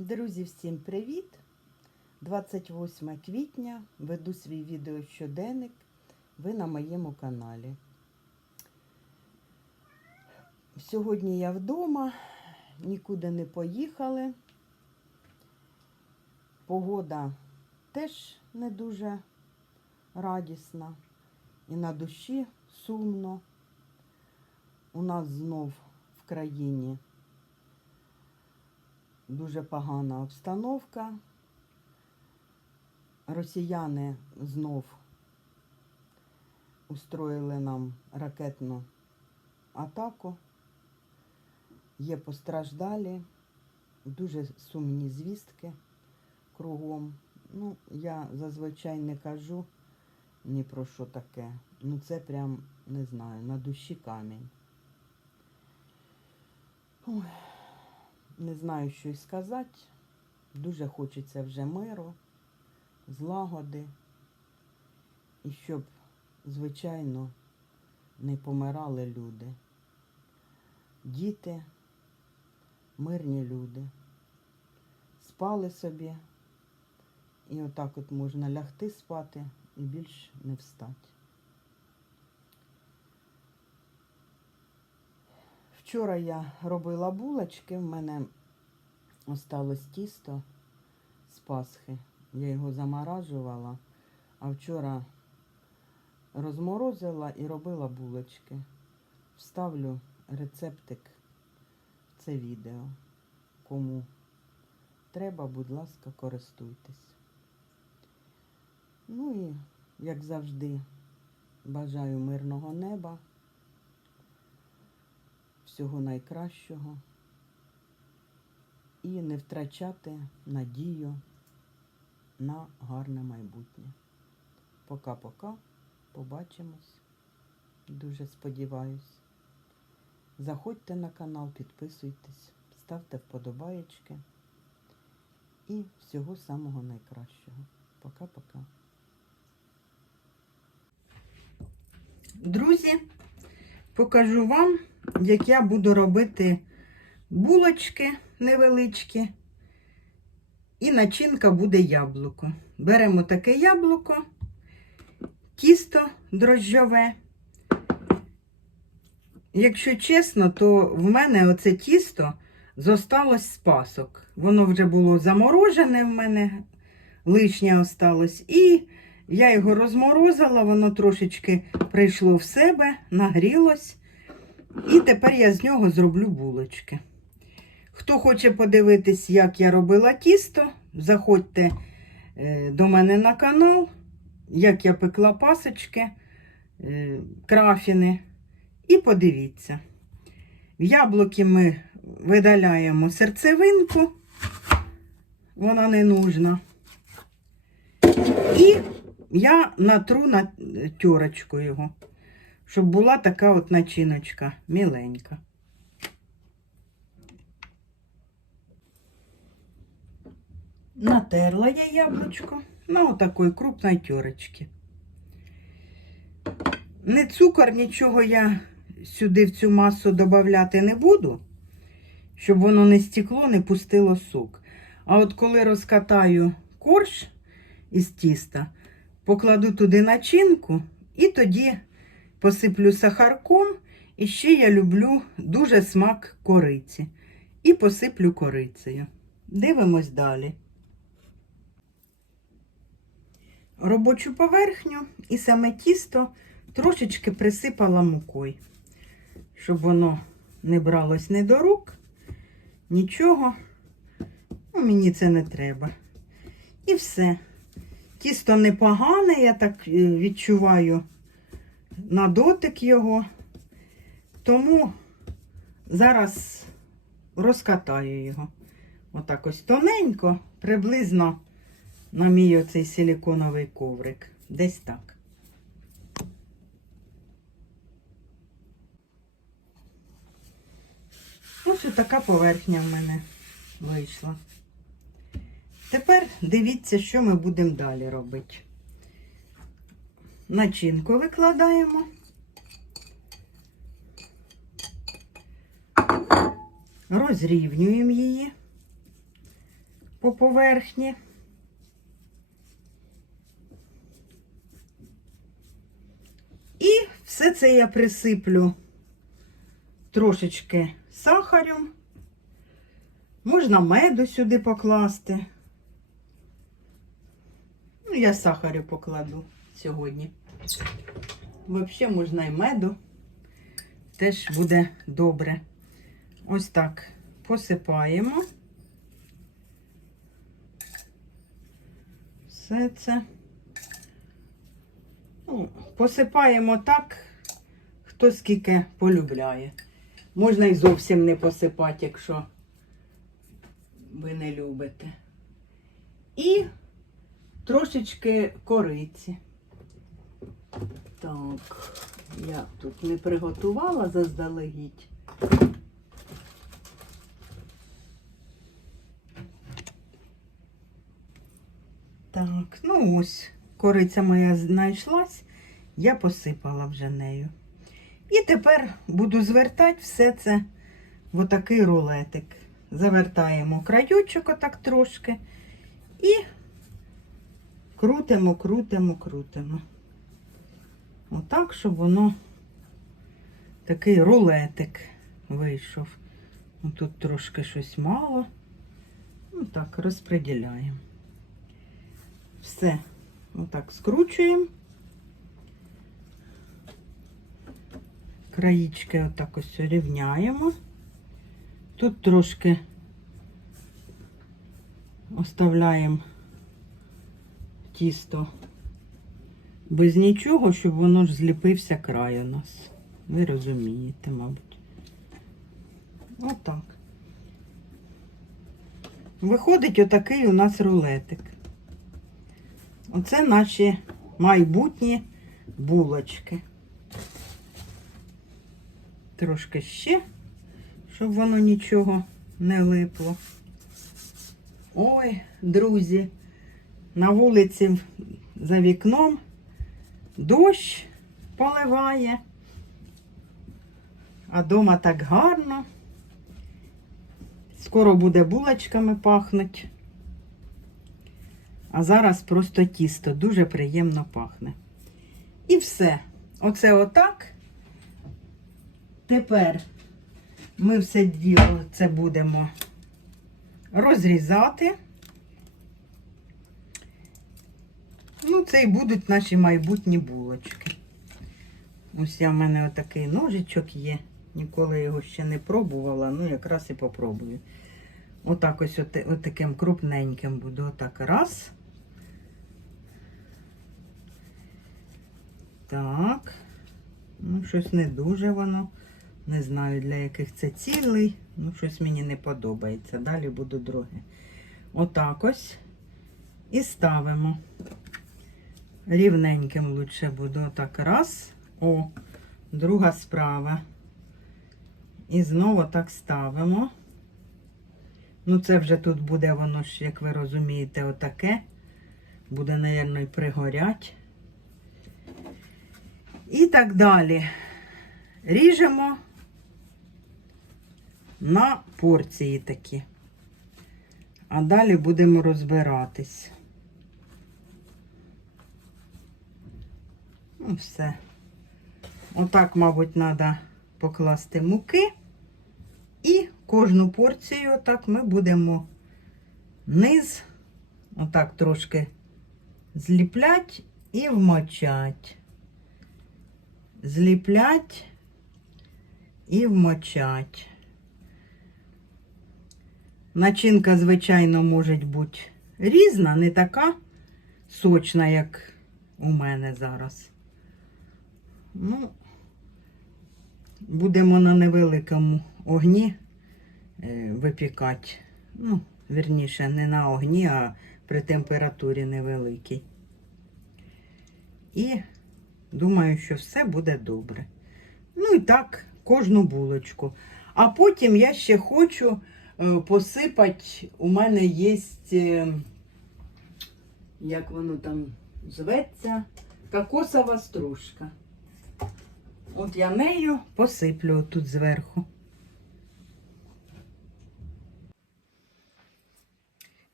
Друзі, всім привіт! 28 квітня веду свій відео щоденник. Ви на моєму каналі. Сьогодні я вдома, нікуди не поїхали. Погода теж не дуже радісна і на душі сумно. У нас знов в країні дуже погана обстановка. Росіяни знов устроїли нам ракетну атаку. Є постраждалі, дуже сумні звістки кругом. Ну, я зазвичай не кажу ні про що таке. Ну це прям не знаю, на душі камінь. Ой не знаю, що й сказати. Дуже хочеться вже миру, злагоди. І щоб, звичайно, не помирали люди. Діти, мирні люди. Спали собі. І отак от можна лягти спати і більш не встати. Вчора я робила булочки, в мене осталось тісто з Пасхи. Я його заморажувала, а вчора розморозила і робила булочки. Вставлю рецептик в це відео. Кому треба, будь ласка, користуйтесь. Ну і, як завжди, бажаю мирного неба всього найкращого і не втрачати надію на гарне майбутнє. Пока-пока. Побачимось. Дуже сподіваюсь. Заходьте на канал, підписуйтесь, ставте вподобаєчки. І всього самого найкращого. Пока-пока. Друзі, покажу вам як я буду робити булочки невеличкі, і начинка буде яблуко. Беремо таке яблуко, тісто дрожжове. Якщо чесно, то в мене оце тісто зосталось з пасок. Воно вже було заморожене в мене, лишнє осталось. І я його розморозила, воно трошечки прийшло в себе, нагрілось. І тепер я з нього зроблю булочки. Хто хоче подивитись, як я робила тісто, заходьте е, до мене на канал, як я пекла пасочки, е, крафіни. І подивіться. В яблуки ми видаляємо серцевинку, вона не нужна. І я натру на тюрочку його щоб була така от начиночка міленька. Натерла я яблучко на отакої крупної терочки. Не цукор, нічого я сюди в цю масу додати не буду, щоб воно не стекло, не пустило сок. А от коли розкатаю корж із тіста, покладу туди начинку і тоді посиплю сахарком. І ще я люблю дуже смак кориці. І посиплю корицею. Дивимось далі. Робочу поверхню і саме тісто трошечки присипала мукою, щоб воно не бралось не до рук, нічого. Ну, Мені це не треба. І все. Тісто непогане, я так е, відчуваю на дотик його. Тому зараз розкатаю його. Отак ось тоненько, приблизно на мій оцей силіконовий коврик. Десь так. Ось така поверхня в мене вийшла. Тепер дивіться, що ми будемо далі робити начинку викладаємо. Розрівнюємо її. по поверхні. І все це я присиплю трошечки сахарем. Можна меду сюди покласти. Ну, я сахарю покладу сьогодні. Взагалі можна і меду. Теж буде добре. Ось так посипаємо. Все це. Ну, посипаємо так, хто скільки полюбляє. Можна і зовсім не посипати, якщо ви не любите. І трошечки кориці. Так, я тут не приготувала заздалегідь. Так, ну ось, кориця моя знайшлась, я посипала вже нею. І тепер буду звертати все це в отакий рулетик. Завертаємо краючок отак трошки і крутимо, крутимо, крутимо. Отак, щоб воно такий рулетик вийшов. Тут трошки щось мало. Ну так, розподіляємо. Все, отак скручуємо. Країчки отак ось рівняємо. Тут трошки оставляємо тісто без нічого, щоб воно ж зліпився край у нас. Ви розумієте, мабуть. Отак. Виходить отакий у нас рулетик. Оце наші майбутні булочки. Трошки ще, щоб воно нічого не липло. Ой, друзі, на вулиці за вікном дощ поливає, а дома так гарно. Скоро буде булочками пахнуть. А зараз просто тісто дуже приємно пахне. І все. Оце отак. Тепер ми все діло це будемо розрізати. Ну, це і будуть наші майбутні булочки. Ось я в мене отакий ножичок є. Ніколи його ще не пробувала, ну якраз і попробую. Отак ось от, от крупненьким буду. Отак раз. Так. Ну, щось не дуже воно. Не знаю, для яких це цілий. Ну, щось мені не подобається. Далі буду друге. Отак ось. І ставимо. Рівненьким лучше буду. Отак раз. О, друга справа. І знову так ставимо. Ну, це вже тут буде воно ж, як ви розумієте, отаке. Буде, мабуть, і пригорять. І так далі. Ріжемо на порції такі. А далі будемо розбиратись. Ну, все. Отак, мабуть, треба покласти муки. І кожну порцію отак ми будемо низ, отак трошки зліплять і вмочать. Зліплять і вмочать. Начинка, звичайно, може бути різна, не така сочна, як у мене зараз. Ну, будемо на невеликому огні е, випікати. Ну, вірніше, не на огні, а при температурі невеликій. І думаю, що все буде добре. Ну і так, кожну булочку. А потім я ще хочу е, посипати, у мене є, е, як воно там зветься, кокосова стружка. От я нею посиплю тут зверху.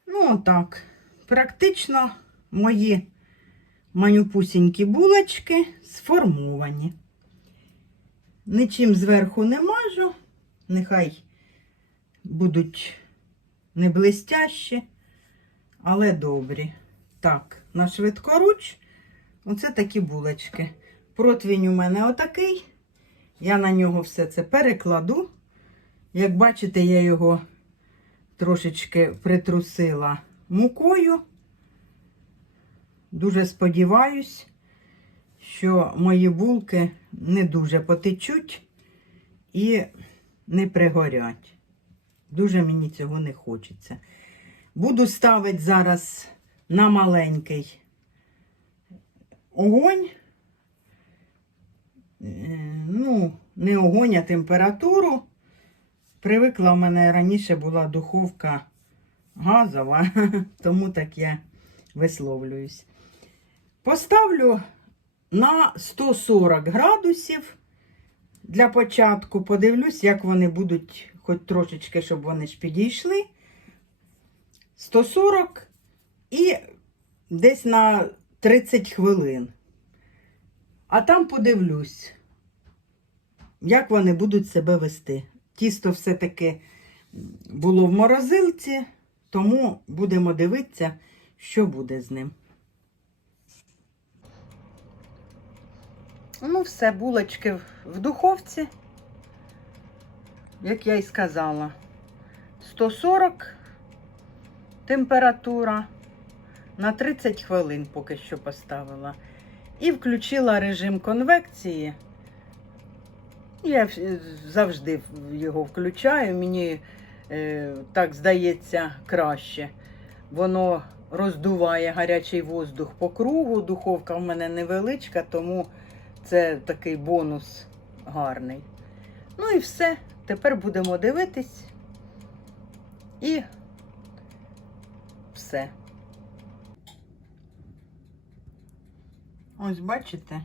Ну, отак. Практично мої манюпусінькі булочки сформовані. Нічим зверху не мажу, нехай будуть не блистящі, але добрі. Так, на швидкоруч, оце такі булочки. Противень у мене отакий. Я на нього все це перекладу. Як бачите, я його трошечки притрусила мукою. Дуже сподіваюсь, що мої булки не дуже потечуть і не пригорять. Дуже мені цього не хочеться. Буду ставити зараз на маленький огонь. Ну, не огонь, а температуру. Привикла в мене раніше була духовка газова, тому так я висловлююсь. Поставлю на 140 градусів для початку. Подивлюсь, як вони будуть, хоч трошечки, щоб вони ж підійшли. 140 і десь на 30 хвилин. А там подивлюсь, як вони будуть себе вести. Тісто все-таки було в морозилці, тому будемо дивитися, що буде з ним. Ну, все, булочки в- духовці, як я і сказала. 140 температура на 30 хвилин поки що поставила. І включила режим конвекції. Я завжди його включаю, мені е, так здається краще. Воно роздуває гарячий воздух по кругу. Духовка в мене невеличка, тому це такий бонус гарний. Ну і все. Тепер будемо дивитись. І все. Ось бачите,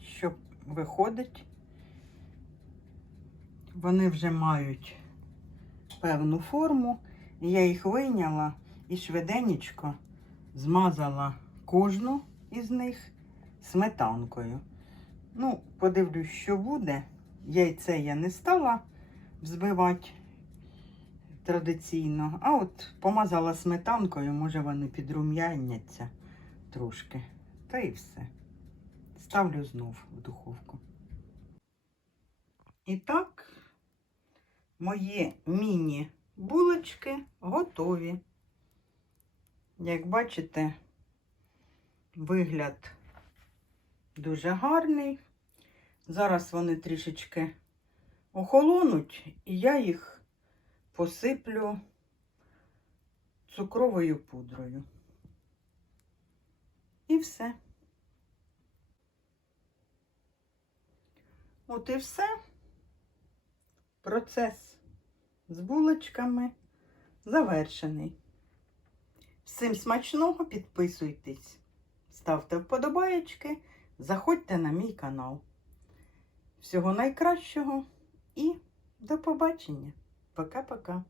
що виходить. Вони вже мають певну форму. Я їх вийняла і швиденечко змазала кожну із них сметанкою. Ну, подивлюсь, що буде. Яйце я не стала взбивати традиційно, а от помазала сметанкою, може вони підрум'яняться трошки. Та і все. Ставлю знов в духовку. І так, мої міні-булочки готові. Як бачите, вигляд дуже гарний. Зараз вони трішечки охолонуть, і я їх посиплю цукровою пудрою. І все. От і все. Процес з булочками завершений. Всім смачного, підписуйтесь, ставте вподобаєчки, заходьте на мій канал. Всього найкращого і до побачення. Пока-пока.